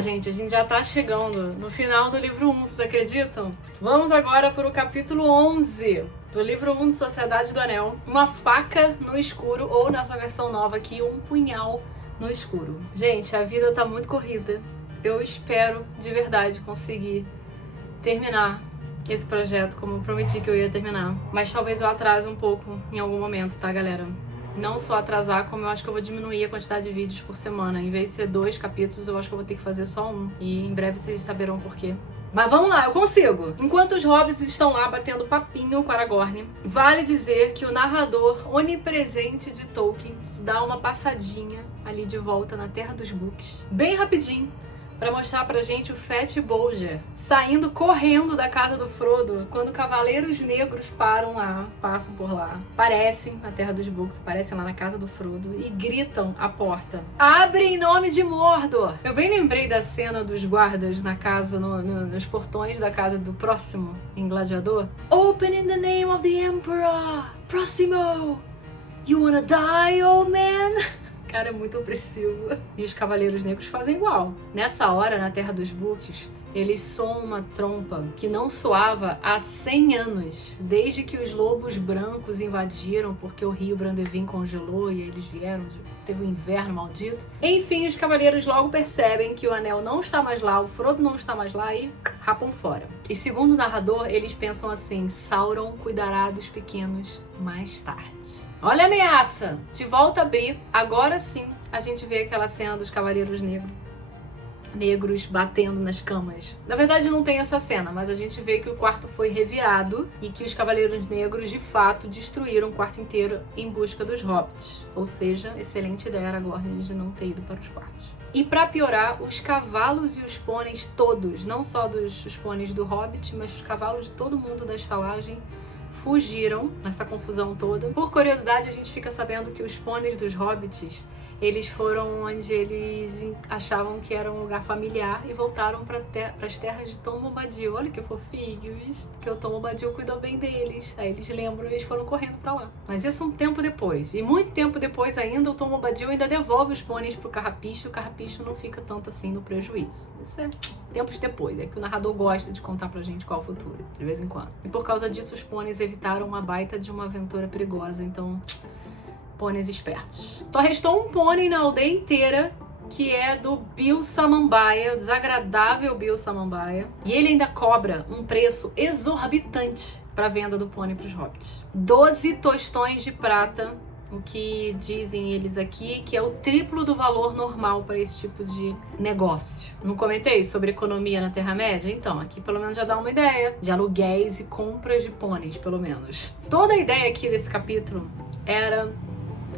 gente, a gente já tá chegando no final do livro 1, vocês acreditam? Vamos agora para o capítulo 11 do livro 1 de Sociedade do Anel. Uma faca no escuro, ou nessa versão nova aqui, um punhal no escuro. Gente, a vida tá muito corrida. Eu espero, de verdade, conseguir terminar esse projeto como eu prometi que eu ia terminar. Mas talvez eu atrase um pouco em algum momento, tá, galera? Não só atrasar, como eu acho que eu vou diminuir a quantidade de vídeos por semana. Em vez de ser 2 capítulos, eu acho que eu vou ter que fazer só 1. E em breve vocês saberão por quê. Mas vamos lá, eu consigo! Enquanto os hobbits estão lá batendo papinho com Aragorn, vale dizer que o narrador onipresente de Tolkien dá uma passadinha ali de volta na Terra dos Books, bem rapidinho, pra mostrar pra gente o Fat Bolger saindo correndo da casa do Frodo quando cavaleiros negros passam por lá, aparecem na Terra dos Books, aparecem lá na casa do Frodo e gritam à porta: abre em nome de Mordor! Eu bem lembrei da cena dos guardas na casa, nos portões da casa do Próximo, em Gladiador. Open in the name of the Emperor! Próximo! You wanna die, old man? Cara, é muito opressivo. E os Cavaleiros Negros fazem igual. Nessa hora, na Terra dos Books, eles soam uma trompa que não soava há 100 anos, desde que os lobos brancos invadiram, porque o rio Brandevin congelou e eles vieram, teve um inverno maldito. Enfim, os cavaleiros logo percebem que o anel não está mais lá, o Frodo não está mais lá e rapam fora. E segundo o narrador, eles pensam assim: Sauron cuidará dos pequenos mais tarde. Olha a ameaça! De volta a Bree, agora sim a gente vê aquela cena dos Cavaleiros Negros batendo nas camas. Na verdade não tem essa cena, mas a gente vê que o quarto foi revirado e que os Cavaleiros Negros de fato destruíram o quarto inteiro em busca dos hobbits. Ou seja, excelente ideia Aragorn de não ter ido para os quartos. E pra piorar, os cavalos e os pôneis todos, não só os pôneis do Hobbit, mas os cavalos de todo mundo da estalagem, fugiram nessa confusão toda. Por curiosidade, a gente fica sabendo que os pôneis dos hobbits, eles foram onde eles achavam que era um lugar familiar e voltaram para as terras de Tom Bombadil. Olha que fofinhos, que o Tom Bombadil cuidou bem deles. Aí eles lembram e eles foram correndo para lá. Mas isso um tempo depois. E muito tempo depois ainda, o Tom Bombadil ainda devolve os pôneis pro Carrapicho e o Carrapicho não fica tanto assim no prejuízo. Isso é tempos depois. É que o narrador gosta de contar pra gente qual é o futuro, de vez em quando. E por causa disso, os pôneis evitaram uma baita de uma aventura perigosa. Então, pôneis espertos. Só restou um pônei na aldeia inteira, que é do Bill Samambaia, o desagradável Bill Samambaia. E ele ainda cobra um preço exorbitante para venda do pônei para os hobbits. 12 tostões de prata, o que dizem eles aqui que é o triplo do valor normal para esse tipo de negócio. Não comentei sobre economia na Terra-média? Então, aqui pelo menos já dá uma ideia de aluguéis e compras de pôneis, pelo menos. Toda a ideia aqui desse capítulo era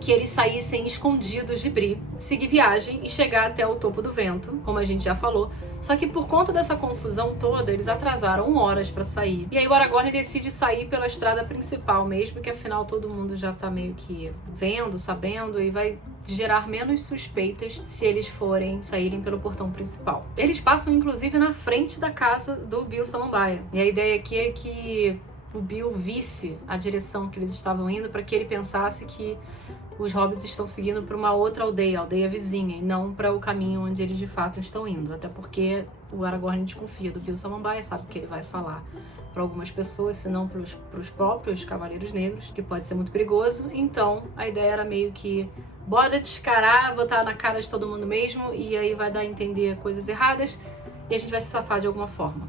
que eles saíssem escondidos de Bree, seguir viagem e chegar até o topo do vento, como a gente já falou. Só que por conta dessa confusão toda, eles atrasaram horas pra sair. E aí o Aragorn decide sair pela estrada principal mesmo, que afinal todo mundo já tá meio que vendo, sabendo, e vai gerar menos suspeitas se eles saírem pelo portão principal. Eles passam inclusive na frente da casa do Bill Samambaia. E a ideia aqui é que o Bill visse a direção que eles estavam indo para que ele pensasse que os hobbits estão seguindo para uma outra aldeia, a aldeia vizinha, e não para o caminho onde eles de fato estão indo. Até porque o Aragorn desconfia do Bill Samambaia, sabe que ele vai falar para algumas pessoas, se não para os próprios Cavaleiros Negros, que pode ser muito perigoso. Então a ideia era meio que bora descarar, botar na cara de todo mundo mesmo, e aí vai dar a entender coisas erradas e a gente vai se safar de alguma forma.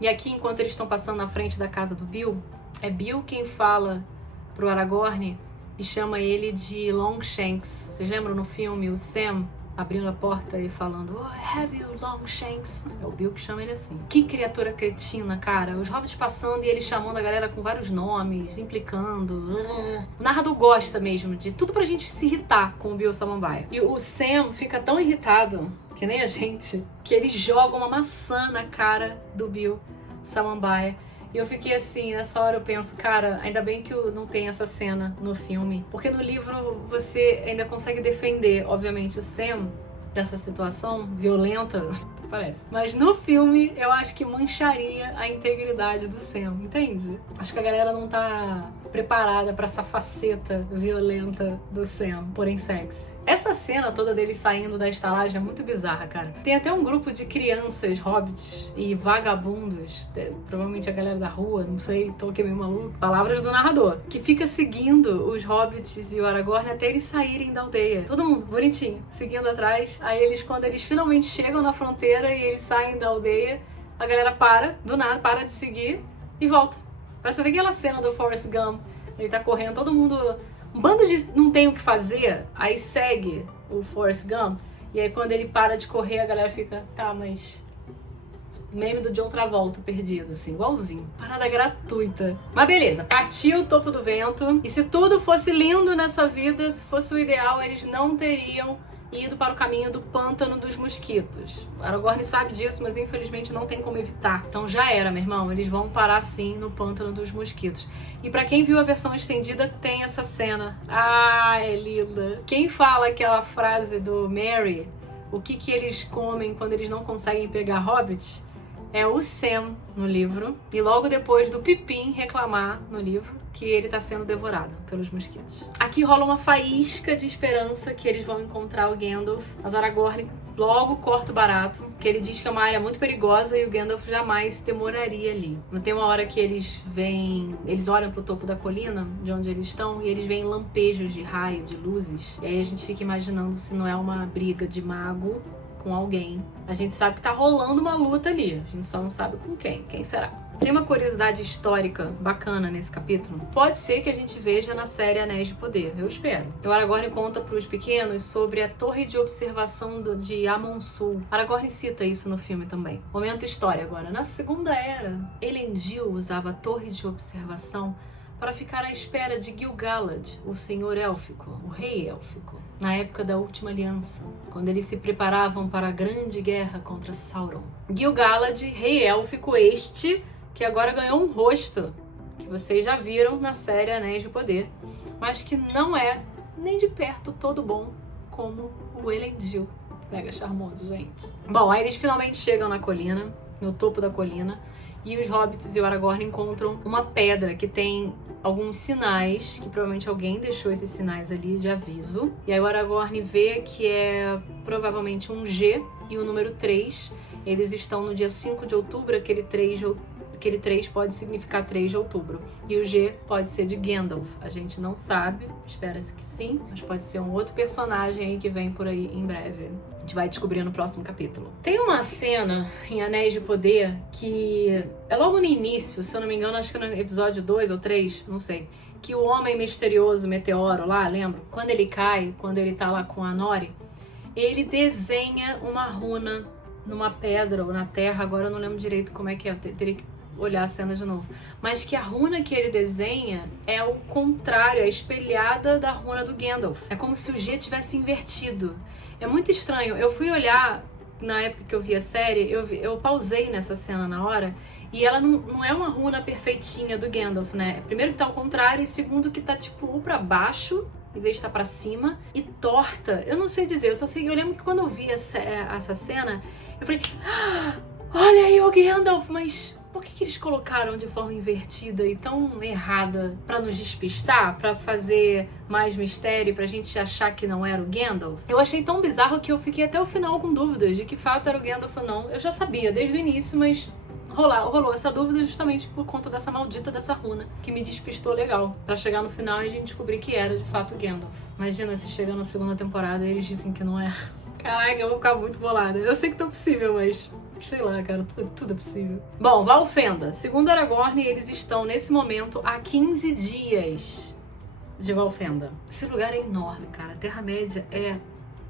E aqui, enquanto eles estão passando na frente da casa do Bill, é Bill quem fala pro Aragorn e chama ele de Longshanks. Vocês lembram no filme o Sam abrindo a porta e falando "Oh, have you Longshanks?" É o Bill que chama ele assim. Que criatura cretina, cara. Os hobbits passando e ele chamando a galera com vários nomes, implicando. O narrador gosta mesmo de tudo pra gente se irritar com o Bill Samambaia. E o Sam fica tão irritado, que nem a gente, que ele joga uma maçã na cara do Bill Samambaia. E eu fiquei assim, nessa hora eu penso, cara, ainda bem que não tem essa cena no filme. Porque no livro você ainda consegue defender, obviamente, o Sam dessa situação violenta, parece. Mas no filme, eu acho que mancharia a integridade do Sam, entende? Acho que a galera não tá preparada pra essa faceta violenta do Sam, porém sexy. Essa cena toda dele saindo da estalagem é muito bizarra, cara. Tem até um grupo de crianças, hobbits e vagabundos, provavelmente a galera da rua, não sei, Tolkien meio maluco, palavras do narrador, que fica seguindo os hobbits e o Aragorn até eles saírem da aldeia. Todo mundo bonitinho, seguindo atrás. Aí eles, quando eles finalmente chegam na fronteira e eles saem da aldeia, a galera para, do nada, para de seguir e volta. Parece até aquela cena do Forrest Gump. Ele tá correndo, todo mundo... Um bando de não tem o que fazer, aí segue o Forrest Gump. E aí quando ele para de correr, a galera fica... Tá, mas... Meme do John Travolta perdido, assim, igualzinho. Parada gratuita. Mas beleza, partiu o topo do vento. E se tudo fosse lindo nessa vida, se fosse o ideal, eles não teriam ido para o caminho do pântano dos mosquitos. Aragorn sabe disso, mas infelizmente não tem como evitar. Então já era, meu irmão. Eles vão parar sim no pântano dos mosquitos. E pra quem viu a versão estendida, tem essa cena. Ah, é linda. Quem fala aquela frase do Merry, o que eles comem quando eles não conseguem pegar hobbit, é o Sam no livro. E logo depois do Pippin reclamar no livro que ele tá sendo devorado pelos mosquitos. Aqui rola uma faísca de esperança que eles vão encontrar o Gandalf. Mas Aragorn logo corta o barato, que ele diz que é uma área muito perigosa e o Gandalf jamais se demoraria ali. Mas tem uma hora que eles olham pro topo da colina, de onde eles estão, e eles veem lampejos de raio, de luzes. E aí a gente fica imaginando se não é uma briga de mago com alguém. A gente sabe que tá rolando uma luta ali, a gente só não sabe com quem. Quem será? Tem uma curiosidade histórica bacana nesse capítulo. Pode ser que a gente veja na série Anéis de Poder, eu espero. O Aragorn conta pros pequenos sobre a torre de observação de Amon-Sul. Aragorn cita isso no filme também. Momento história agora. Na Segunda Era, Elendil usava a torre de observação para ficar à espera de Gil-galad, o senhor élfico, o rei élfico, na época da Última Aliança, quando eles se preparavam para a grande guerra contra Sauron. Gil-galad, rei élfico este, que agora ganhou um rosto, que vocês já viram na série Anéis de Poder, mas que não é nem de perto todo bom como o Elendil. Mega charmoso, gente. Bom, aí eles finalmente chegam na colina, no topo da colina, e os hobbits e o Aragorn encontram uma pedra que tem alguns sinais, que provavelmente alguém deixou esses sinais ali de aviso. E aí o Aragorn vê que é provavelmente um G e o número 3. Eles estão no dia 5 de outubro, aquele 3 pode significar 3 de outubro. E o G pode ser de Gandalf. A gente não sabe, espera-se que sim, mas pode ser um outro personagem aí que vem por aí em breve. A gente vai descobrir no próximo capítulo. Tem uma cena em Anéis de Poder que é logo no início, se eu não me engano, acho que no episódio 2 ou 3, não sei, que o homem misterioso meteoro lá, lembra? Quando ele cai, quando ele tá lá com a Nori, ele desenha uma runa numa pedra ou na terra, agora eu não lembro direito como é que é, eu teria que olhar a cena de novo, mas que a runa que ele desenha é o contrário, é espelhada da runa do Gandalf. É como se o G tivesse invertido. É muito estranho. Eu fui olhar, na época que eu vi a série, eu pausei nessa cena na hora, e ela não é uma runa perfeitinha do Gandalf, né? Primeiro que tá ao contrário, e segundo que tá tipo pra baixo, em vez de estar pra cima, e torta. Eu não sei dizer, eu lembro que quando eu vi essa cena, eu falei, ah, olha aí o Gandalf, mas por que eles colocaram de forma invertida e tão errada? Pra nos despistar? Pra fazer mais mistério? Pra gente achar que não era o Gandalf? Eu achei tão bizarro que eu fiquei até o final com dúvidas de que fato era o Gandalf ou não. Eu já sabia desde o início, mas rolou essa dúvida justamente por conta dessa maldita dessa runa, que me despistou legal. Pra chegar no final e a gente descobrir que era de fato o Gandalf. Imagina se chega na segunda temporada e eles dizem que não é. Caraca, eu vou ficar muito bolada. Eu sei que tá possível, mas sei lá, cara, tudo é possível. Bom, Valfenda. Segundo Aragorn, eles estão, nesse momento, há 15 dias de Valfenda. Esse lugar é enorme, cara. A Terra-média é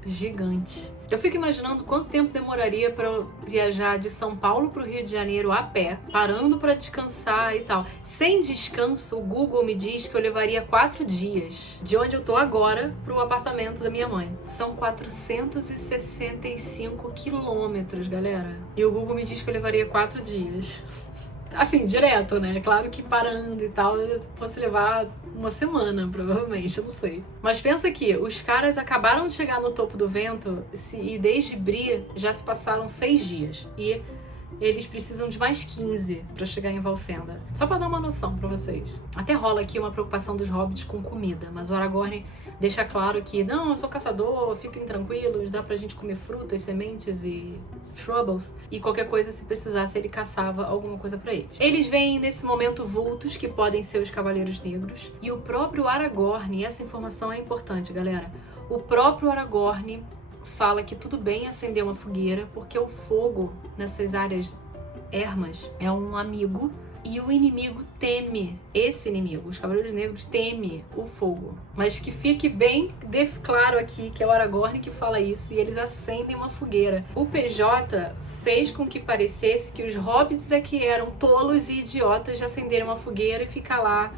gigante. Eu fico imaginando quanto tempo demoraria pra eu viajar de São Paulo pro Rio de Janeiro a pé, parando pra descansar e tal. Sem descanso, o Google me diz que eu levaria 4 dias de onde eu tô agora pro apartamento da minha mãe. São 465 quilômetros, galera. E o Google me diz que eu levaria 4 dias. assim, direto, né? Claro que parando e tal, fosse levar uma semana, provavelmente, eu não sei. Mas pensa que os caras acabaram de chegar no topo do vento e desde Bree já se passaram 6 dias. E eles precisam de mais 15 pra chegar em Valfenda. Só pra dar uma noção pra vocês. Até rola aqui uma preocupação dos hobbits com comida, mas o Aragorn deixa claro que, não, eu sou caçador, fiquem tranquilos, dá pra gente comer frutas, sementes e shrubbles. E qualquer coisa, se precisasse, ele caçava alguma coisa pra eles. Eles veem nesse momento vultos que podem ser os Cavaleiros Negros. E o próprio Aragorn, e essa informação é importante, galera, o próprio Aragorn fala que tudo bem acender uma fogueira, porque o fogo nessas áreas ermas é um amigo e o inimigo teme, esse inimigo, os Cavaleiros Negros teme o fogo. Mas que fique bem claro aqui que é o Aragorn que fala isso e eles acendem uma fogueira. O PJ fez com que parecesse que os hobbits é que eram tolos e idiotas de acender uma fogueira e ficar lá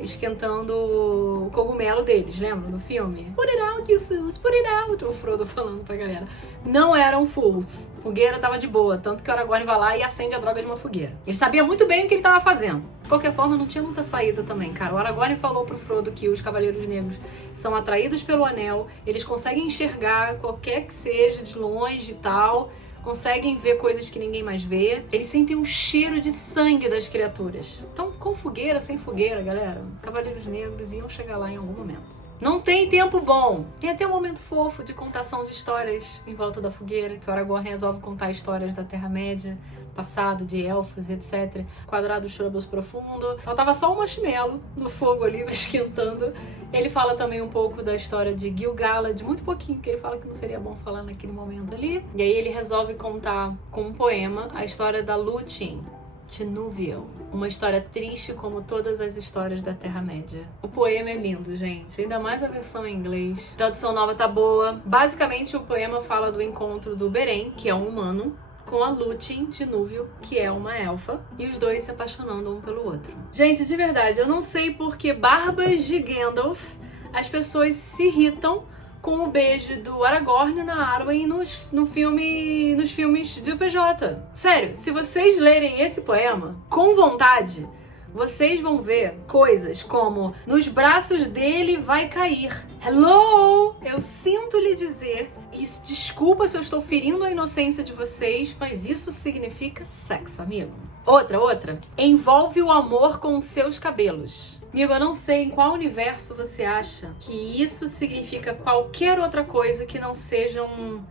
esquentando o cogumelo deles, lembram do filme? Put it out, you fools, put it out, o Frodo falando pra galera. Não eram fools, fogueira tava de boa, tanto que o Aragorn vai lá e acende a droga de uma fogueira. Ele sabia muito bem o que ele tava fazendo. De qualquer forma, não tinha muita saída também, cara. O Aragorn falou pro Frodo que os Cavaleiros Negros são atraídos pelo anel, eles conseguem enxergar qualquer que seja de longe e tal, conseguem ver coisas que ninguém mais vê. Eles sentem um cheiro de sangue das criaturas. Então, com fogueira, sem fogueira, galera, Cavaleiros Negros iam chegar lá em algum momento. Não tem tempo bom. Tem até um momento fofo de contação de histórias em volta da fogueira, que o Aragorn resolve contar histórias da Terra-média, passado, de elfos, etc. Quadrado Shrubbles profundo. Faltava só um marshmallow no fogo ali, esquentando. Ele fala também um pouco da história de Gil-galad, muito pouquinho, porque ele fala que não seria bom falar naquele momento ali. E aí ele resolve contar com um poema a história da Lúthien de Núviel. Uma história triste como todas as histórias da Terra-média. O poema é lindo, gente. Ainda mais a versão em inglês. A tradução nova tá boa. Basicamente, o poema fala do encontro do Beren, que é um humano, com a Lúthien de Núviel, que é uma elfa, e os dois se apaixonando um pelo outro. Gente, de verdade, eu não sei por que barbas de Gandalf as pessoas se irritam com o beijo do Aragorn na Arwen nos filmes do PJ. Sério, se vocês lerem esse poema com vontade, vocês vão ver coisas como nos braços dele vai cair. Hello! Eu sinto lhe dizer, e desculpa se eu estou ferindo a inocência de vocês, mas isso significa sexo, amigo. Outra. Envolve o amor com os seus cabelos. Amigo, eu não sei em qual universo você acha que isso significa qualquer outra coisa que não seja um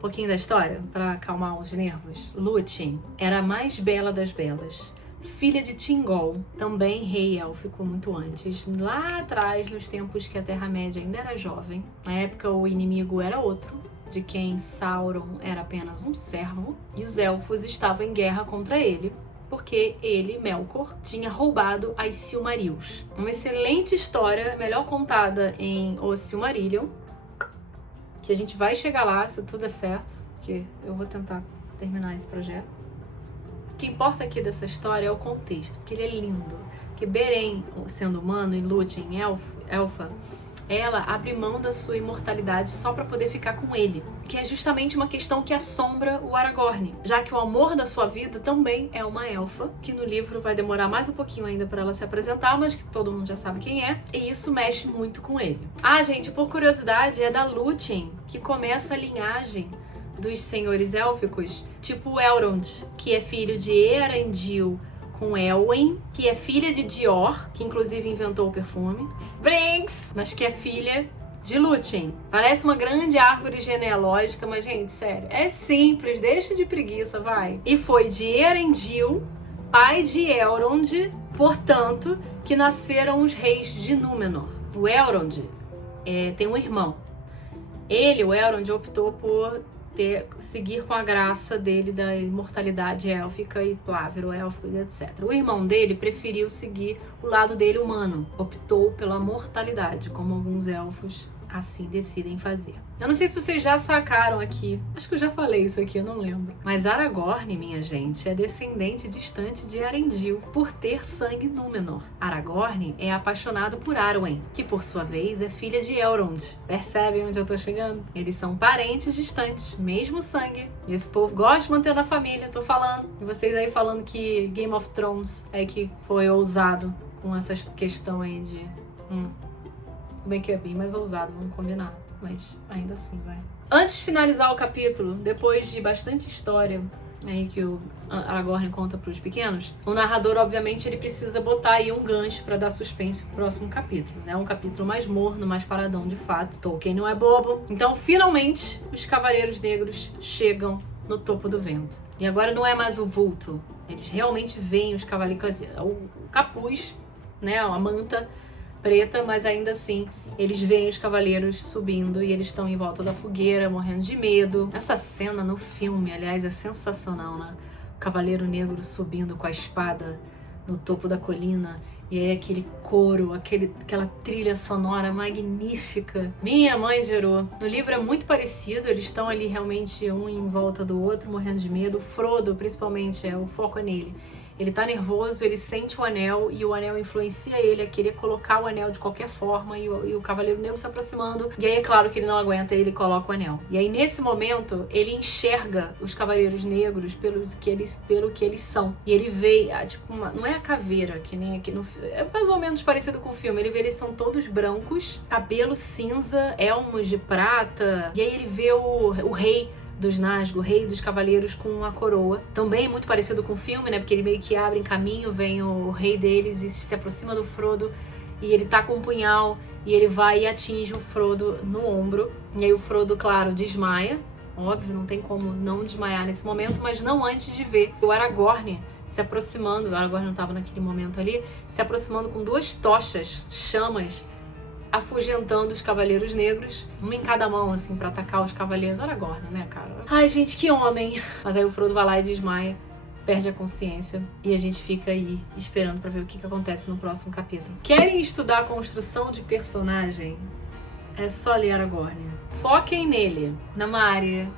pouquinho da história, pra acalmar os nervos. Lúthien era a mais bela das belas. Filha de Thingol, também rei élfico muito antes. Lá atrás, nos tempos que a Terra-média ainda era jovem. Na época, o inimigo era outro, de quem Sauron era apenas um servo. E os elfos estavam em guerra contra ele, porque ele, Melkor, tinha roubado as Silmarils. Uma excelente história, melhor contada em O Silmarillion, que a gente vai chegar lá, se tudo der certo, porque eu vou tentar terminar esse projeto. O que importa aqui dessa história é o contexto, porque ele é lindo. Porque Beren, sendo humano, e Lúthien, elfa, ela abre mão da sua imortalidade só pra poder ficar com ele, que é justamente uma questão que assombra o Aragorn, já que o amor da sua vida também é uma elfa, que no livro vai demorar mais um pouquinho ainda pra ela se apresentar, mas que todo mundo já sabe quem é, e isso mexe muito com ele. Ah, gente, por curiosidade, é da Lúthien que começa a linhagem dos senhores élficos, tipo Elrond, que é filho de Eärendil com Elwyn, que é filha de Dior, que inclusive inventou o perfume, Brinks, mas que é filha de Lúthien. Parece uma grande árvore genealógica, mas, gente, sério, é simples, deixa de preguiça, vai. E foi de Eärendil, pai de Elrond, portanto, que nasceram os reis de Númenor. O Elrond tem um irmão. Ele, o Elrond, optou por seguir com a graça dele da imortalidade élfica e plávero élfico, etc. O irmão dele preferiu seguir o lado dele humano, optou pela mortalidade, como alguns elfos assim decidem fazer. Eu não sei se vocês já sacaram aqui, acho que eu já falei isso aqui, eu não lembro. Mas Aragorn, minha gente, é descendente distante de Arendil, por ter sangue Númenor. Aragorn é apaixonado por Arwen, que por sua vez é filha de Elrond. Percebem onde eu tô chegando? Eles são parentes distantes, mesmo sangue. E esse povo gosta de manter na família, tô falando. E vocês aí falando que Game of Thrones é que foi ousado com essa questão aí de... Tudo bem que é bem mais ousado, vamos combinar. Mas ainda assim, vai. Antes de finalizar o capítulo, depois de bastante história aí que o Aragorn conta pros pequenos, o narrador, obviamente, ele precisa botar aí um gancho pra dar suspense pro próximo capítulo, né? Um capítulo mais morno, mais paradão de fato. Tolkien não é bobo. Então, finalmente, os Cavaleiros Negros chegam no topo do vento. E agora não é mais o vulto. Eles realmente veem os cavaleiros, o capuz, né? A manta preta, mas ainda assim eles veem os cavaleiros subindo e eles estão em volta da fogueira, morrendo de medo. Essa cena no filme, aliás, é sensacional, né? O Cavaleiro Negro subindo com a espada no topo da colina e aí aquele coro, aquela trilha sonora magnífica. Minha mãe gerou. No livro é muito parecido, eles estão ali realmente um em volta do outro, morrendo de medo. O Frodo, principalmente, o foco é nele. Ele tá nervoso, ele sente o anel e o anel influencia ele a querer colocar o anel de qualquer forma e o Cavaleiro Negro se aproximando. E aí é claro que ele não aguenta e ele coloca o anel. E aí nesse momento ele enxerga os Cavaleiros Negros pelo que eles são. E ele vê, tipo, não é a caveira, que nem aqui no filme. É mais ou menos parecido com o filme. Ele vê, eles são todos brancos, cabelo cinza, elmos de prata. E aí ele vê o rei dos Nazgûl, o rei dos cavaleiros com uma coroa. Também muito parecido com o filme, né? Porque ele meio que abre em caminho, vem o rei deles e se aproxima do Frodo. E ele tá com um punhal e ele vai e atinge o Frodo no ombro. E aí o Frodo, claro, desmaia. Óbvio, não tem como não desmaiar nesse momento, mas não antes de ver o Aragorn se aproximando. O Aragorn não tava naquele momento ali. Se aproximando com duas tochas, chamas, afugentando os Cavaleiros Negros, uma em cada mão, assim, pra atacar os Cavaleiros. Aragorn, né, cara? Ai, gente, que homem! Mas aí o Frodo vai lá e desmaia, perde a consciência, e a gente fica aí esperando pra ver o que acontece no próximo capítulo. Querem estudar a construção de personagem? É só ler Aragorn. Foquem nele, na Mari,